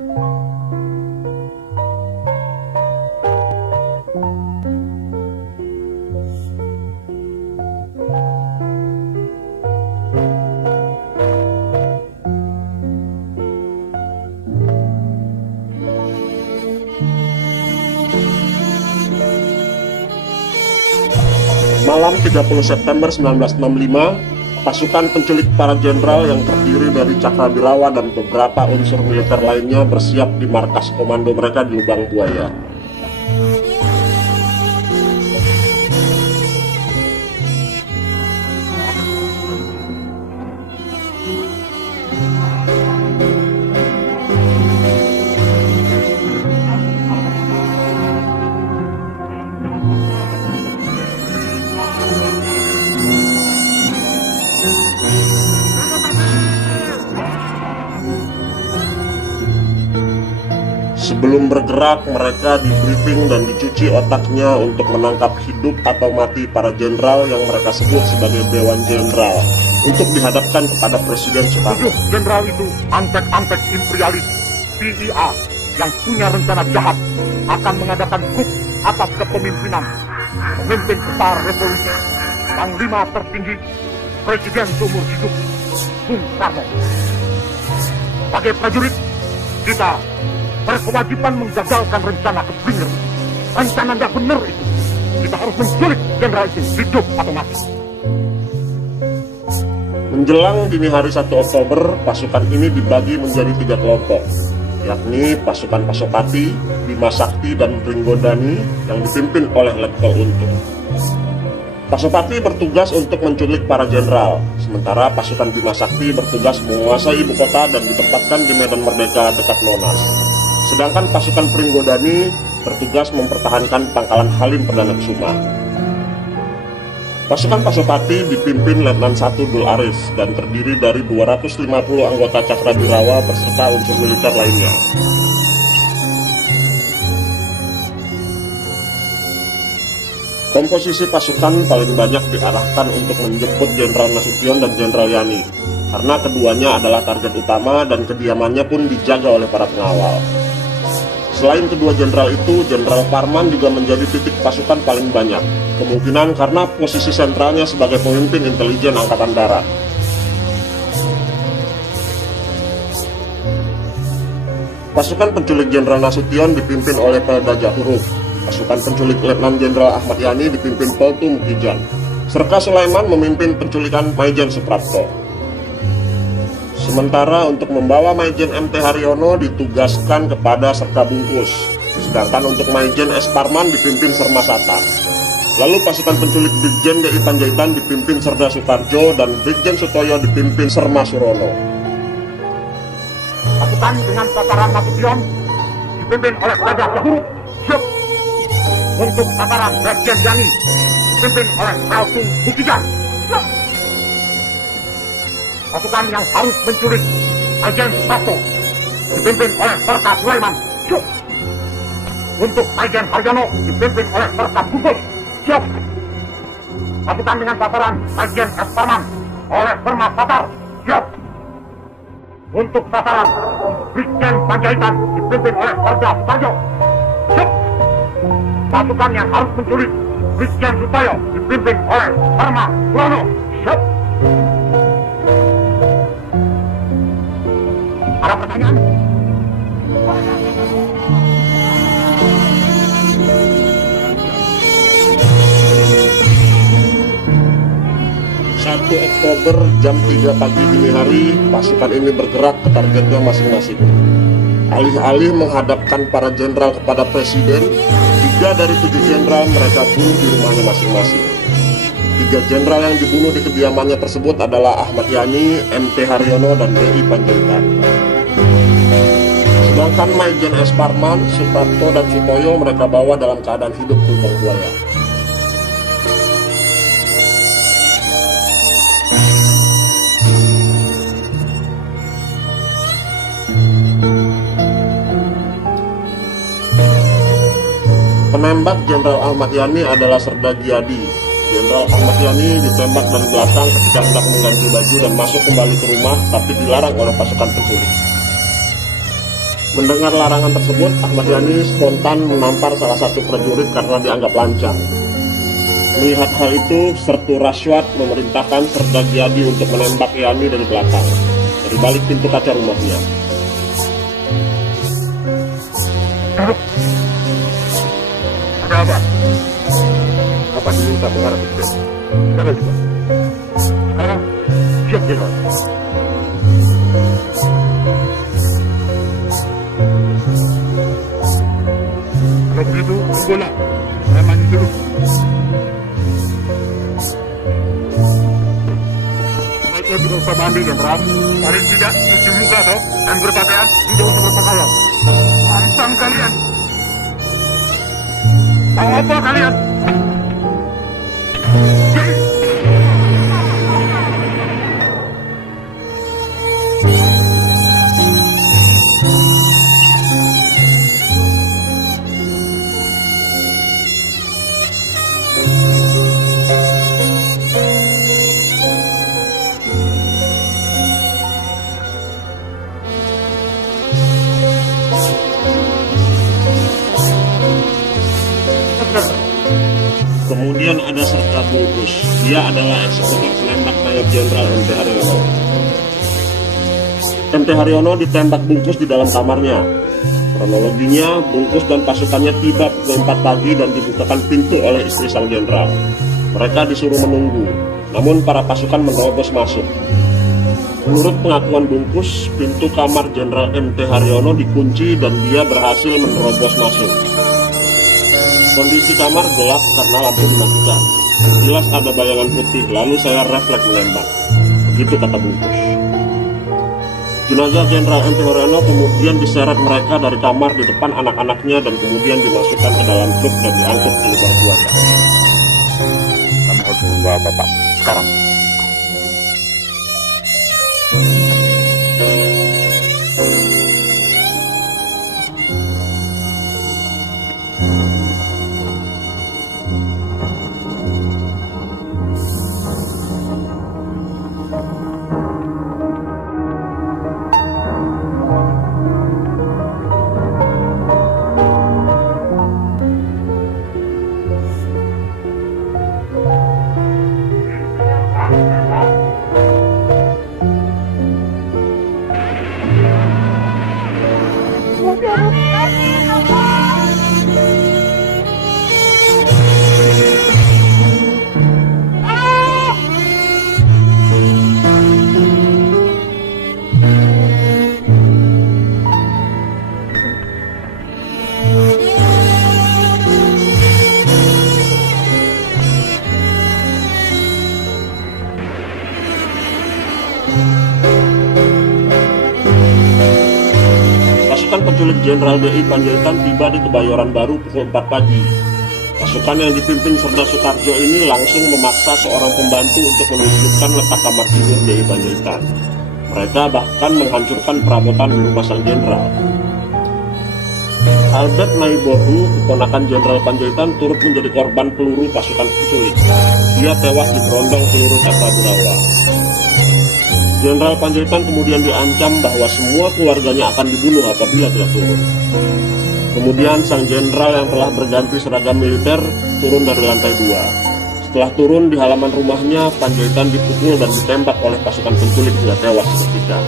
Malam 30 September 1965, pasukan penculik para jenderal yang terdiri dari Cakrawirawa dan beberapa unsur militer lainnya bersiap di markas komando mereka di Lubang Buaya. Sebelum bergerak, mereka di-briefing dan dicuci otaknya untuk menangkap hidup atau mati para jenderal yang mereka sebut sebagai Dewan Jenderal untuk dihadapkan kepada Presiden Soekarno. Jenderal itu antek-antek imperialis PIA yang punya rencana jahat akan mengadakan coup atas kepemimpinan pemimpin besar revolusi, Panglima tertinggi, Presiden seumur hidup, Bung Karno. Sebagai prajurit, kita berkewajiban menggagalkan rencana Keblinger. Rencana nggak benar itu. Kita harus menculik jenderal itu, hidup atau mati. Menjelang dini hari 1 Oktober, pasukan ini dibagi menjadi 3 kelompok, yakni pasukan Pasopati, Bima Sakti, dan Pringgodani yang dipimpin oleh Letkol Untung. Pasopati bertugas untuk menculik para jenderal, sementara pasukan Bima Sakti bertugas menguasai ibu kota dan ditempatkan di Medan Merdeka dekat Monas. Sedangkan pasukan Pringgodani bertugas mempertahankan Pangkalan Halim Perdana Kusuma. Pasukan Pasopati dipimpin Letnan 1 Dul Arif dan terdiri dari 250 anggota Cakrawirawa beserta unsur militer lainnya. Komposisi pasukan paling banyak diarahkan untuk menjemput Jenderal Nasution dan Jenderal Yani, karena keduanya adalah target utama dan kediamannya pun dijaga oleh para pengawal. Selain kedua jenderal itu, Jenderal Parman juga menjadi titik pasukan paling banyak, kemungkinan karena posisi sentralnya sebagai pemimpin intelijen Angkatan Darat. Pasukan penculik Jenderal Nasution dipimpin oleh Pelda Jahuruf. Pasukan penculik Letnan Jenderal Ahmad Yani dipimpin Peltu Mukijan. Serka Sulaiman memimpin penculikan Maijen Suprapto. Sementara untuk membawa Maijen MT Haryono ditugaskan kepada Serka Bungkus. Sedangkan untuk Maijen S. Parman dipimpin Serma Satar. Lalu pasukan penculik Brigjen DI Panjaitan dipimpin Serda Sukarjo dan Brigjen Sutoyo dipimpin Serma Surono. Pasukan dengan tataran Nasution dipimpin oleh Pelda Jahuruf. Siap. Untuk tataran Brigjen Yani dipimpin oleh Peltu Mukijan. Siap. Pasukan yang harus menculik Maijen Suprapto dipimpin oleh Serka Sulaiman. Siap. Untuk Maijen Haryono dipimpin oleh Serka Bungkus. Siap. Pasukan dengan tataran Maijen S. Parman oleh Serma Satar. Siap. Untuk tataran Brigjen Panjaitan dipimpin oleh Serda Sukarjo. Siap. Pasukan yang harus menculik Brigjen Sutoyo dipimpin oleh Serma Surono. Siap. Ada pertanyaan? 1 Oktober jam 3 pagi dini hari, pasukan ini bergerak ke targetnya masing-masing. Alih-alih menghadapkan para jenderal kepada presiden, 3 dari 7 jenderal mereka bunuh di rumahnya masing-masing. 3 jenderal yang dibunuh di kediamannya tersebut adalah Ahmad Yani, MT Haryono, dan DI Panjaitan. Sedangkan Maijen S. Parman, Suprapto, dan Sutoyo mereka bawa dalam keadaan hidup di Lubang Buaya. Penembak Jenderal Ahmad Yani adalah Serda Giadi. Jenderal Ahmad Yani ditembak dari belakang ketika hendak mengganti baju dan masuk kembali ke rumah, tapi dilarang oleh pasukan penculik. Mendengar larangan tersebut, Ahmad Yani spontan menampar salah satu prajurit karena dianggap lancang. Melihat hal itu, Sertu Rashwat memerintahkan Serda Gyadi untuk menembak Yani dari belakang, dari balik pintu kaca rumahnya. Ada apa? Apa diminta mengarah presiden? Sekarang juga. Sekarang siap Jenderal. Kalau begitu, tunggulah. Saya mandi dulu. Sebaiknya tidak usah mandi, Jenderal. Paling tidak cuci muka atau dan berpakaian tidak usah berpakaian. Pantang kalian. Tahu apa kalian? Kemudian ada Serda Bungkus. Dia adalah eksekutor penembak Mayor Jenderal MT Haryono. MT Haryono ditembak Bungkus di dalam kamarnya. Kronologinya, Bungkus dan pasukannya tiba pukul 4 pagi dan dibukakan pintu oleh istri sang jenderal. Mereka disuruh menunggu, namun para pasukan menerobos masuk. Menurut pengakuan Bungkus, pintu kamar Jenderal MT Haryono dikunci dan dia berhasil menerobos masuk. Kondisi kamar gelap karena lampu dimatikan. Jelas ada bayangan putih, lalu saya refleks menembak. Begitu kata Bungkus. Jenazah Jenderal MT Haryono kemudian diseret mereka dari kamar di depan anak-anaknya dan kemudian dimasukkan ke dalam truk dan diangkut ke luar keluarga. Kami harus membawa Bapak sekarang. Pasukan penculik Jenderal DI Panjaitan tiba di Kebayoran Baru pukul 4 pagi. Pasukan yang dipimpin Serda Soekarjo ini langsung memaksa seorang pembantu untuk menunjukkan letak kamar tidur DI Panjaitan. Mereka bahkan menghancurkan perabotan di rumah sang jenderal. Albert Naibohu, keponakan Jenderal Panjaitan, turut menjadi korban peluru pasukan penculik. Dia tewas di gerondong peluru Capadurawa. Jenderal Panjaitan kemudian diancam bahwa semua keluarganya akan dibunuh apabila tidak turun. Kemudian sang jenderal yang telah berganti seragam militer turun dari lantai 2. Setelah turun di halaman rumahnya, Panjaitan dipukul dan ditembak oleh pasukan penculik hingga tewas seketika.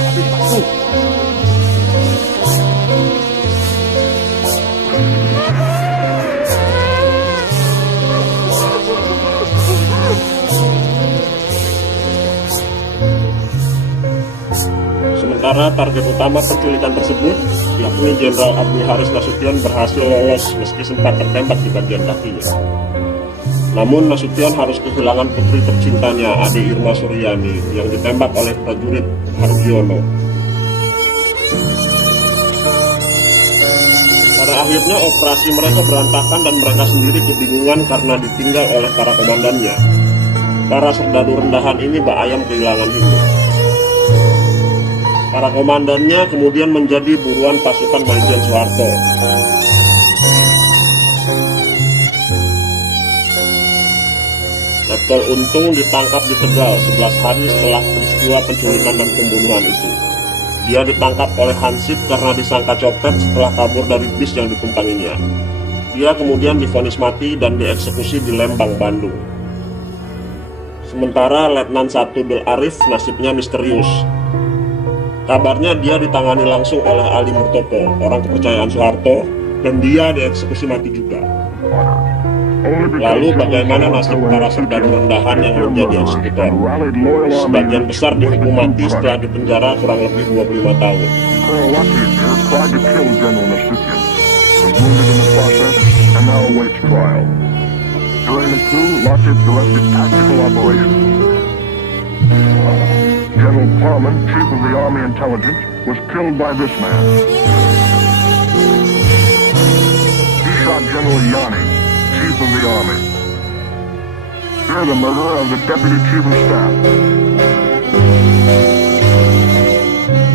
habis waktu. Sementara target utama penculikan tersebut, yakni Jenderal Abdul Haris Nasution, berhasil lolos meski sempat tertembak di bagian kakinya. Namun Nasution harus kehilangan putri tercintanya, Ade Irma Suryani, yang ditembak oleh prajurit Harjono. Pada akhirnya operasi mereka berantakan dan mereka sendiri kebingungan karena ditinggal oleh para komandannya. Para serdadu rendahan ini Bayam kehilangan hidup. Para komandannya kemudian menjadi buruan pasukan Maijen Soeharto. Letkol Untung ditangkap di Tegal 11 hari setelah peristiwa penculikan dan pembunuhan itu. Dia ditangkap oleh Hansip karena disangka copet setelah kabur dari bis yang ditumpanginya. Dia kemudian divonis mati dan dieksekusi di Lembang, Bandung. Sementara Letnan 1 Dul Arif nasibnya misterius. Kabarnya dia ditangani langsung oleh Ali Murtopo, orang kepercayaan Soeharto, dan dia dieksekusi mati juga. Lalu bagaimana nasib para serdadu rendahan yang menjadi eksekutor? Sebagian besar dihukum mati setelah dipenjara kurang lebih 25 tahun. General Parman, Chief of the Army Intelligence, was killed by this man. He shot General Yani, Chief of the Army. You're the murderer of the Deputy Chief of Staff.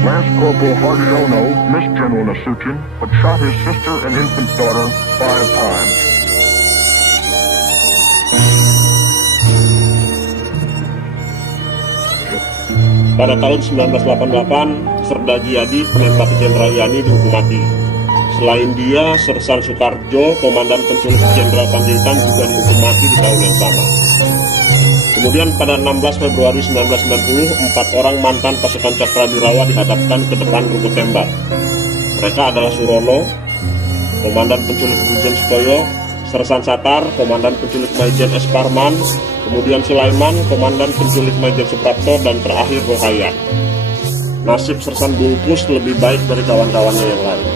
Lance Corporal Harjono missed General Nasution, but shot his sister and infant daughter 5 times. Pada tahun 1988, Serdagi Yadi, penembak Jenderal Yani, dihukum mati. Selain dia, Sersan Soekarjo, komandan penculik Jenderal Panjaitan, juga dihukum mati di tahun yang sama. Kemudian pada 16 Februari 1990, 4 orang mantan pasukan Cakrawirawa dihadapkan ke depan rumput tembak. Mereka adalah Surono, komandan penculik Brigjen Sutoyo, Sersan Satar, komandan penculik Maijen S. Parman, kemudian Sulaiman, komandan penculik Maijen Suprapto, dan terakhir Rohayan. Nasib Sersan Bulkus lebih baik dari kawan-kawannya yang lain.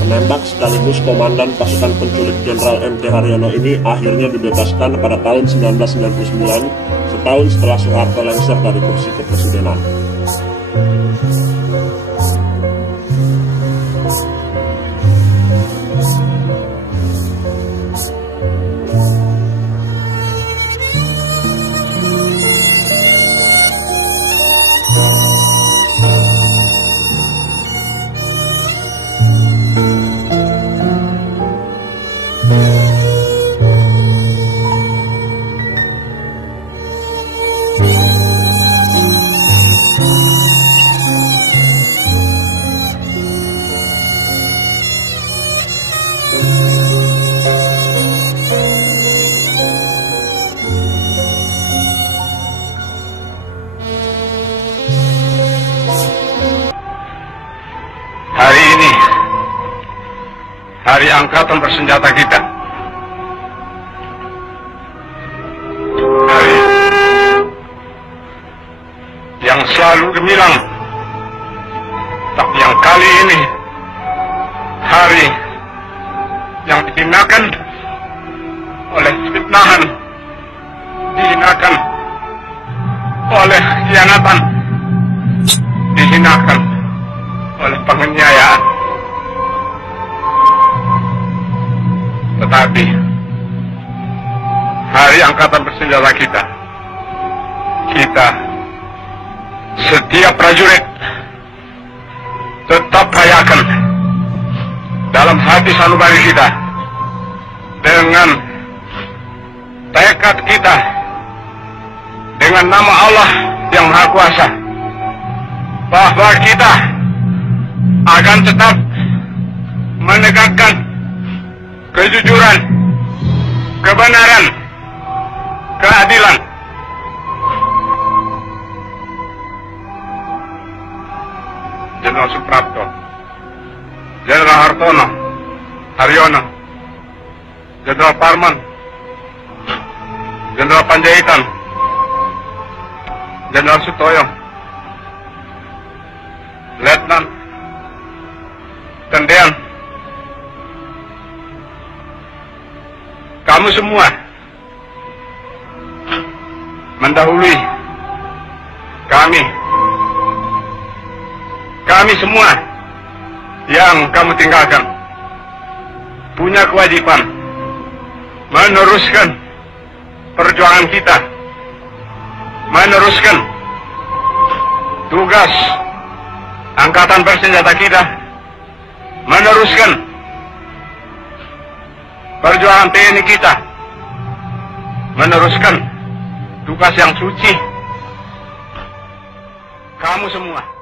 Penembak sekaligus komandan pasukan penculik Jenderal M.T. Haryono ini akhirnya dibebaskan pada tahun 1999, setahun setelah Soeharto lengser dari kursi kepresidenan. Hari ini, hari angkatan bersenjata kita. Hari yang selalu gemilang, tapi yang kali ini, hari yang dihinakan oleh fitnahan, dihinakan oleh khianatan, dihinakan oleh penganiayaan. Tetapi hari angkatan bersenjata kita setiap prajurit tetap rayakan dalam hati sanubari kita dengan tekad kita, dengan nama Allah yang Maha Kuasa, bahwa kita akan tetap menegakkan kejujuran, kebenaran, keadilan. Jenderal Suprapto, Jenderal Hartono, Haryono, Jenderal Parman, Jenderal Panjaitan, Jenderal Sutoyo, Letnan Tendean, kamu semua mendahului kami semua yang kamu tinggalkan punya kewajiban meneruskan perjuangan kita, meneruskan tugas angkatan bersenjata kita, meneruskan perjuangan TNI kita, meneruskan tugas yang suci. Kamu semua